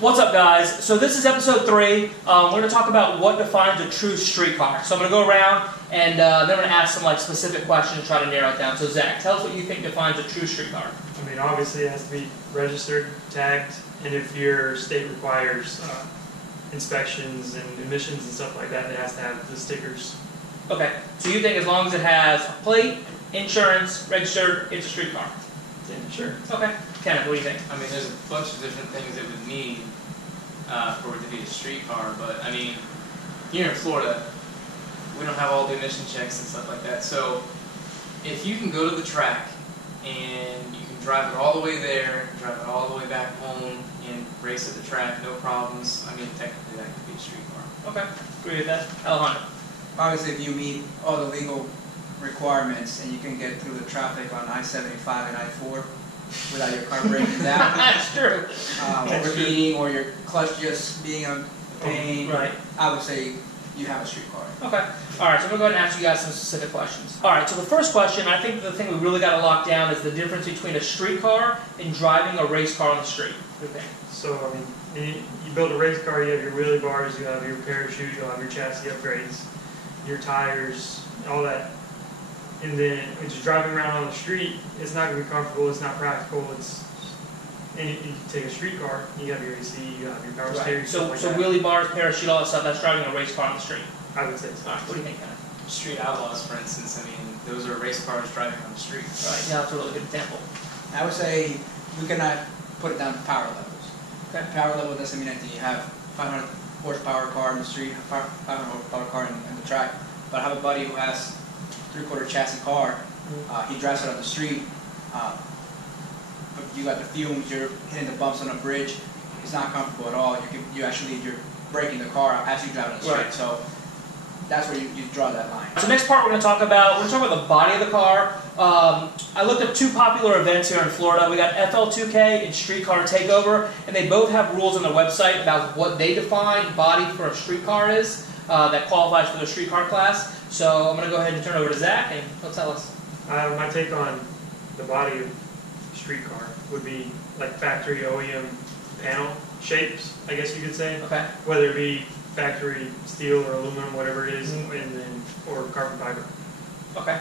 What's up, guys? So this is episode 3. We're going to talk about what defines a true street car. So I'm going to go around and then we're going to ask some specific questions to try to narrow it down. So Zach, tell us what you think defines a true street car. I mean, obviously it has to be registered, tagged, and if your state requires inspections and emissions and stuff like that, it has to have the stickers. Okay, so you think as long as it has a plate, insurance, registered, it's a street car? Yeah, sure. Okay. Kenneth, what do you think? I mean, there's a bunch of different things it would need for it to be a street car, but I mean, here in Florida, we don't have all the emission checks and stuff like that. So if you can go to the track and you can drive it all the way there, drive it all the way back home, and race at the track, no problems, I mean, technically that could be a street car. Okay, agree with that. Alejandro? Obviously, if you meet all the legal requirements and you can get through the traffic on I-75 and I-4 without your car breaking down, That's true. overheating, or your clutch just being a pain, Right. I would say you have a street car. Okay. All right, so I'm going to go ahead and ask you guys some specific questions. All right, so the first question, I think the thing we really got to lock down is the difference between a street car and driving a race car on the street. What do you think? So, I mean, you build a race car, you have your wheelie bars, you have your parachute, you'll have your chassis upgrades, your tires, all that. And then when you're driving around on the street, it's not going to be comfortable, it's not practical, and you take a street car, you have your AC, you have your power steering, Right. stuff So, like so that. wheelie bars, parachute, all that stuff, that's driving a race car on the street. I would say so. All right, what do you think, Kenneth? Street outlaws, for instance, I mean, those are race cars driving on the street. Right, yeah, that's a really good example. I would say we cannot put it down to power levels. Okay. Power level doesn't mean that you have 500 horsepower car in the street, 500 horsepower car in the track, but I have a buddy who has 3/4 chassis car. He drives it on the street. But you got the fumes. You're hitting the bumps on a bridge. It's not comfortable at all. You're braking the car as you drive on the street. Right. So that's where you draw that line. So next part we're going to talk about the body of the car. I looked up 2 popular events here in Florida. We got FL2K and Street Car Takeover, and they both have rules on their website about what they define body for a street car is that qualifies for the street car class. So I'm going to go ahead and turn it over to Zach, and he'll tell us. My take on the body of a street car would be like factory OEM panel shapes, I guess you could say. Okay. Whether it be factory steel or aluminum, whatever it is, and then or carbon fiber. Okay.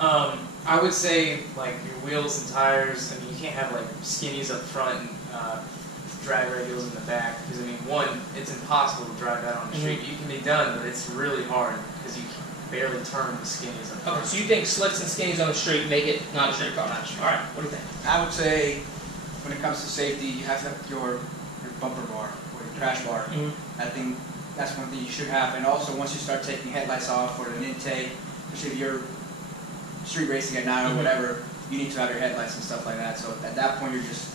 I would say like your wheels and tires. I mean, you can't have like skinnies up front and drag radials in the back because I mean, one, it's impossible to drive that on the street. You can be done, but it's really hard because you can barely turn the skinnies up front. Okay. So you think slicks and skinnies on the street make it not a street car? Not a street. All right. What do you think? I would say when it comes to safety, you have to have your bumper bar or your crash bar. I think that's one thing you should have. And also, once you start taking headlights off or an intake, especially if you're street racing at night or whatever, you need to have your headlights and stuff like that. So at that point, you're just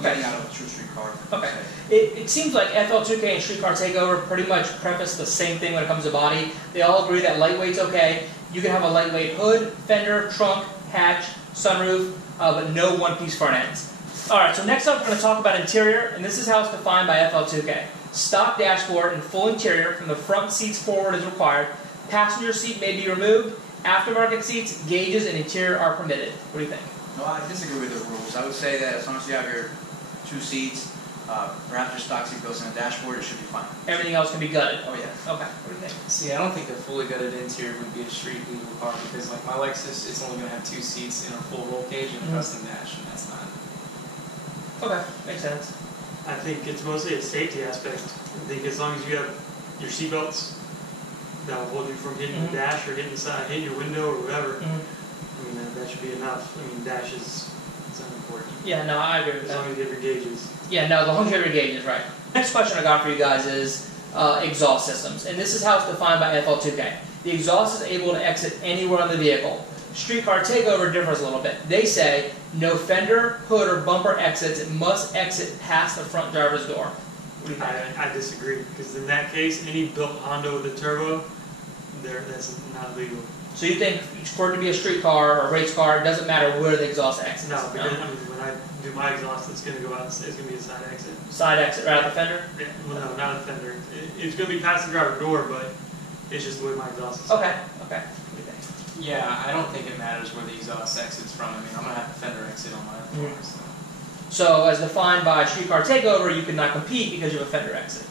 getting out of a true street car. Okay. It seems like FL2K and Street Car Takeover pretty much preface the same thing when it comes to body. They all agree that lightweight's okay. You can have a lightweight hood, fender, trunk, hatch, sunroof, but no one-piece front ends. Alright, so next up we're going to talk about interior, and this is how it's defined by FL2K. Stock dashboard and full interior from the front seats forward is required. Passenger seat may be removed. Aftermarket seats, gauges, and interior are permitted. What do you think? No, I disagree with the rules. I would say that as long as you have your 2 seats, perhaps your stock seat goes in the dashboard, it should be fine. Everything else can be gutted. Oh, yeah. Okay, what do you think? See, I don't think a fully gutted interior would be a street legal car because, like, my Lexus, it's only going to have 2 seats in a full roll cage and a custom dash, and that's not. Okay, makes sense. I think it's mostly a safety aspect. I think as long as you have your seatbelts that will hold you from hitting the dash or hitting the side, hitting your window or whatever, I mean, that should be enough. I mean, dash is unimportant. Yeah, no, I agree with As that. long as you have your gauges. Yeah, no, the longevity gauge is right. Next question I got for you guys is exhaust systems, and this is how it's defined by FL2K. The exhaust is able to exit anywhere on the vehicle. Street Car Takeover differs a little bit. They say no fender, hood, or bumper exits. It must exit past the front driver's door. What do you think? I disagree because in that case, any built Honda with a turbo, that's not legal. So you think for it to be a street car or a race car, it doesn't matter where the exhaust exits? No, because when I do my exhaust, it's going to go out. It's going to be a side exit. Side exit right out the fender? Yeah, well, no, not a fender. It's going to be past the driver's door, but it's just the way my exhaust is. Okay, okay. What do you think? Yeah, I don't think it matters where the exhaust exits from. I mean, I'm going to have the fender exit on my car. So. So as defined by streetcar takeover, you cannot compete because you have a fender exit.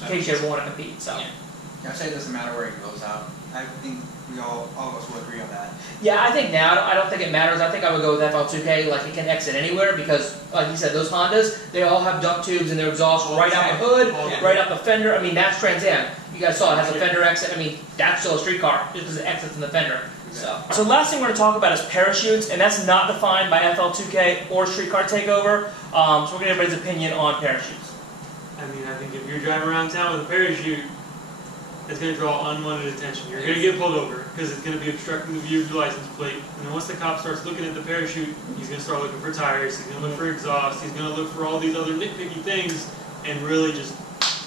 In case you ever want to compete. So. I say it doesn't matter where it goes out. I think we all of us will agree on that. Yeah, I think now, I don't think it matters. I think I would go with FL2K, like it can exit anywhere because, like you said, those Hondas, they all have duct tubes in their exhaust right out the hood, right out the fender. I mean, that's Trans Am. You guys saw it has a fender exit. I mean, that's still a streetcar just because it exits in the fender. So last thing we're going to talk about is parachutes, and that's not defined by FL2K or Streetcar Takeover. So we're going to get everybody's opinion on parachutes. I mean, I think if you're driving around town with a parachute, it's going to draw unwanted attention. You're going to get pulled over because it's going to be obstructing the view of your license plate. And then once the cop starts looking at the parachute, he's going to start looking for tires, he's going to look for exhaust, he's going to look for all these other nitpicky things and really just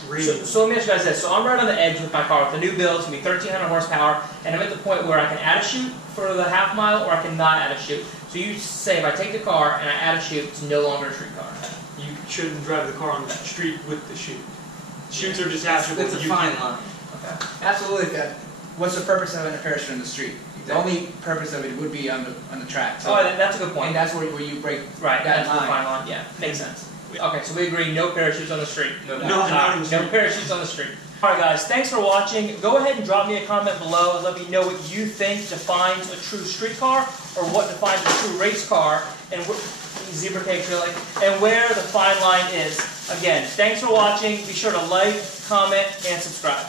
read. So let me ask you guys this. So I'm right on the edge with my car with the new build. It's going to be 1,300 horsepower, and I'm at the point where I can add a chute for the half mile or I can not add a chute. So you say if I take the car and I add a chute, it's no longer a streetcar. You shouldn't drive the car on the street with the chute. Chutes are detachable. It's a fine line. Okay. Absolutely. What's the purpose of having a parachute on the street? The only purpose of it would be on the track. So, Oh, that's a good point. and that's where you break Right, that that's the line. fine line. Yeah, makes sense. Okay, so we agree, no parachutes on the street. No, No parachutes on the street. Alright guys, thanks for watching. Go ahead and drop me a comment below and let me know what you think defines a true street car or what defines a true race car and zebra cake really, and where the fine line is. Again, thanks for watching. Be sure to like, comment, and subscribe.